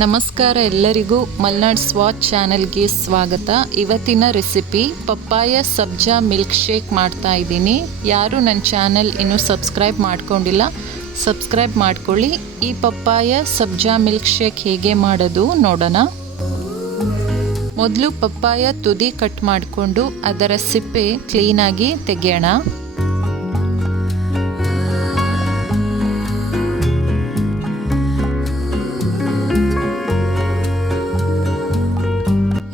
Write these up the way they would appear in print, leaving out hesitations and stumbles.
ನಮಸ್ಕಾರ ಎಲ್ಲರಿಗೂ ಮಲ್ನಾಡ್ ಸ್ವಾದ್ ಚಾನೆಲ್ಗೆ ಸ್ವಾಗತ. ಇವತ್ತಿನ ರೆಸಿಪಿ ಪಪ್ಪಾಯ ಸಬ್ಜಾ ಮಿಲ್ಕ್ ಶೇಕ್ ಮಾಡ್ತಾ ಇದ್ದೀನಿ. ಯಾರು ನನ್ನ ಚಾನೆಲ್ ಇನ್ನೂ ಸಬ್ಸ್ಕ್ರೈಬ್ ಮಾಡ್ಕೊಂಡಿಲ್ಲ, ಸಬ್ಸ್ಕ್ರೈಬ್ ಮಾಡ್ಕೊಳ್ಳಿ. ಈ ಪಪ್ಪಾಯ ಸಬ್ಜಾ ಮಿಲ್ಕ್ ಶೇಕ್ ಹೇಗೆ ಮಾಡೋದು ನೋಡೋಣ. ಮೊದಲು ಪಪ್ಪಾಯ ತುದಿ ಕಟ್ ಮಾಡಿಕೊಂಡು ಅದರ ಸಿಪ್ಪೆ ಕ್ಲೀನಾಗಿ ತೆಗೆಯೋಣ.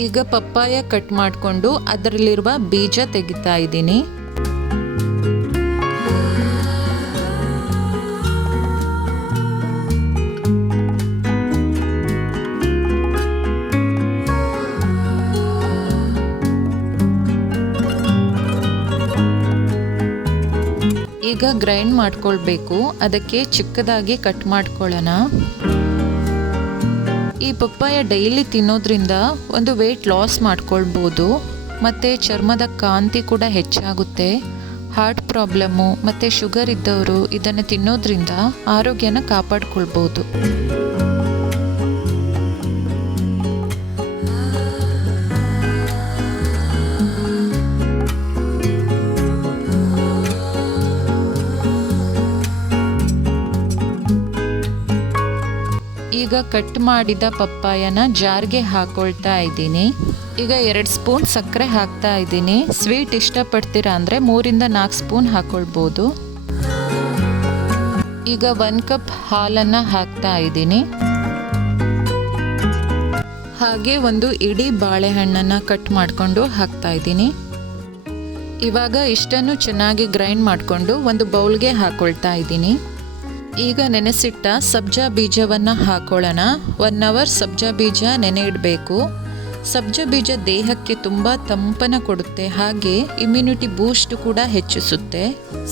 ಈಗ ಪಪ್ಪಾಯ ಕಟ್ ಮಾಡಿಕೊಂಡು ಅದರಲ್ಲಿರುವ ಬೀಜ ತೆಗಿತಾ ಇದ್ದೀನಿ. ಈಗ ಗ್ರೈಂಡ್ ಮಾಡ್ಕೊಳ್ಬೇಕು. ಅದಕ್ಕೆ ಚಿಕ್ಕದಾಗಿ ಕಟ್ ಮಾಡ್ಕೊಳ್ಳೋಣ. ಈ ಪಪ್ಪಾಯ ಡೈಲಿ ತಿನ್ನೋದ್ರಿಂದ ಒಂದು ವೆಯ್ಟ್ ಲಾಸ್ ಮಾಡ್ಕೊಳ್ಬೋದು, ಮತ್ತು ಚರ್ಮದ ಕಾಂತಿ ಕೂಡ ಹೆಚ್ಚಾಗುತ್ತೆ. ಹಾರ್ಟ್ ಪ್ರಾಬ್ಲಮ್ಮು ಮತ್ತು ಶುಗರ್ ಇದ್ದವರು ಇದನ್ನು ತಿನ್ನೋದ್ರಿಂದ ಆರೋಗ್ಯನ ಕಾಪಾಡ್ಕೊಳ್ಬೋದು. ಈಗ ಕಟ್ ಮಾಡಿದ ಪಪ್ಪಾಯನ ಜಾರ್ಗೆ ಹಾಕೊಳ್ತಾ ಇದ್ದೀನಿ. ಈಗ 2 ಸ್ಪೂನ್ ಸಕ್ಕರೆ ಹಾಕ್ತಾ ಇದ್ದೀನಿ. ಸ್ವೀಟ್ ಇಷ್ಟಪಡ್ತೀರಾ ಅಂದರೆ 3-4 ಸ್ಪೂನ್ ಹಾಕೊಳ್ಬೋದು. ಈಗ 1 ಕಪ್ ಹಾಲನ್ನು ಹಾಕ್ತಾ ಇದ್ದೀನಿ. ಹಾಗೆ ಒಂದು ಇಡೀ ಬಾಳೆಹಣ್ಣನ್ನು ಕಟ್ ಮಾಡಿಕೊಂಡು ಹಾಕ್ತಾ ಇದ್ದೀನಿ. ಇವಾಗ ಇಷ್ಟನ್ನು ಚೆನ್ನಾಗಿ ಗ್ರೈಂಡ್ ಮಾಡಿಕೊಂಡು ಒಂದು ಬೌಲ್ಗೆ ಹಾಕೊಳ್ತಾ ಇದ್ದೀನಿ. ಈಗ ನೆನೆಸಿಟ್ಟ ಸಬ್ಜಾ ಬೀಜವನ್ನು ಹಾಕೊಳ್ಳೋಣ. 1 ಅವರ್ ಸಬ್ಜಾ ಬೀಜ ನೆನೆ ಇಡಬೇಕು. ಸಬ್ಜಾ ಬೀಜ ದೇಹಕ್ಕೆ ತುಂಬ ತಂಪನ ಕೊಡುತ್ತೆ, ಹಾಗೆ ಇಮ್ಯುನಿಟಿ ಬೂಸ್ಟ್ ಕೂಡ ಹೆಚ್ಚಿಸುತ್ತೆ.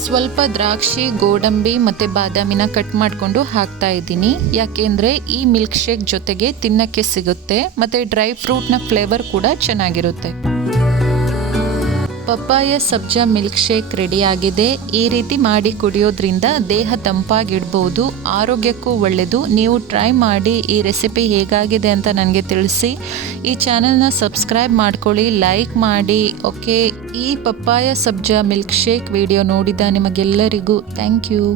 ಸ್ವಲ್ಪ ದ್ರಾಕ್ಷಿ, ಗೋಡಂಬಿ ಮತ್ತು ಬಾದಾಮಿನ ಕಟ್ ಮಾಡಿಕೊಂಡು ಹಾಕ್ತಾ ಇದ್ದೀನಿ. ಯಾಕೆಂದರೆ ಈ ಮಿಲ್ಕ್ ಶೇಕ್ ಜೊತೆಗೆ ತಿನ್ನಕ್ಕೆ ಸಿಗುತ್ತೆ, ಮತ್ತು ಡ್ರೈ ಫ್ರೂಟ್ನ ಫ್ಲೇವರ್ ಕೂಡ ಚೆನ್ನಾಗಿರುತ್ತೆ. ಪಪ್ಪಾಯ ಸಬ್ಜಾ ಮಿಲ್ಕ್ ಶೇಕ್ ರೆಡಿಯಾಗಿದೆ. ಈ ರೀತಿ ಮಾಡಿ ಕುಡಿಯೋದ್ರಿಂದ ದೇಹ ತಂಪಾಗಿಡ್ಬೋದು, ಆರೋಗ್ಯಕ್ಕೂ ಒಳ್ಳೆಯದು. ನೀವು ಟ್ರೈ ಮಾಡಿ ಈ ರೆಸಿಪಿ ಹೇಗಾಗಿದೆ ಅಂತ ನನಗೆ ತಿಳಿಸಿ. ಈ ಚಾನಲ್ನ ಸಬ್ಸ್ಕ್ರೈಬ್ ಮಾಡ್ಕೊಳ್ಳಿ, ಲೈಕ್ ಮಾಡಿ. ಓಕೆ, ಈ ಪಪ್ಪಾಯ ಸಬ್ಜಾ ಮಿಲ್ಕ್ ಶೇಕ್ ವಿಡಿಯೋ ನೋಡಿದ ನಿಮಗೆಲ್ಲರಿಗೂ ಥ್ಯಾಂಕ್ ಯು.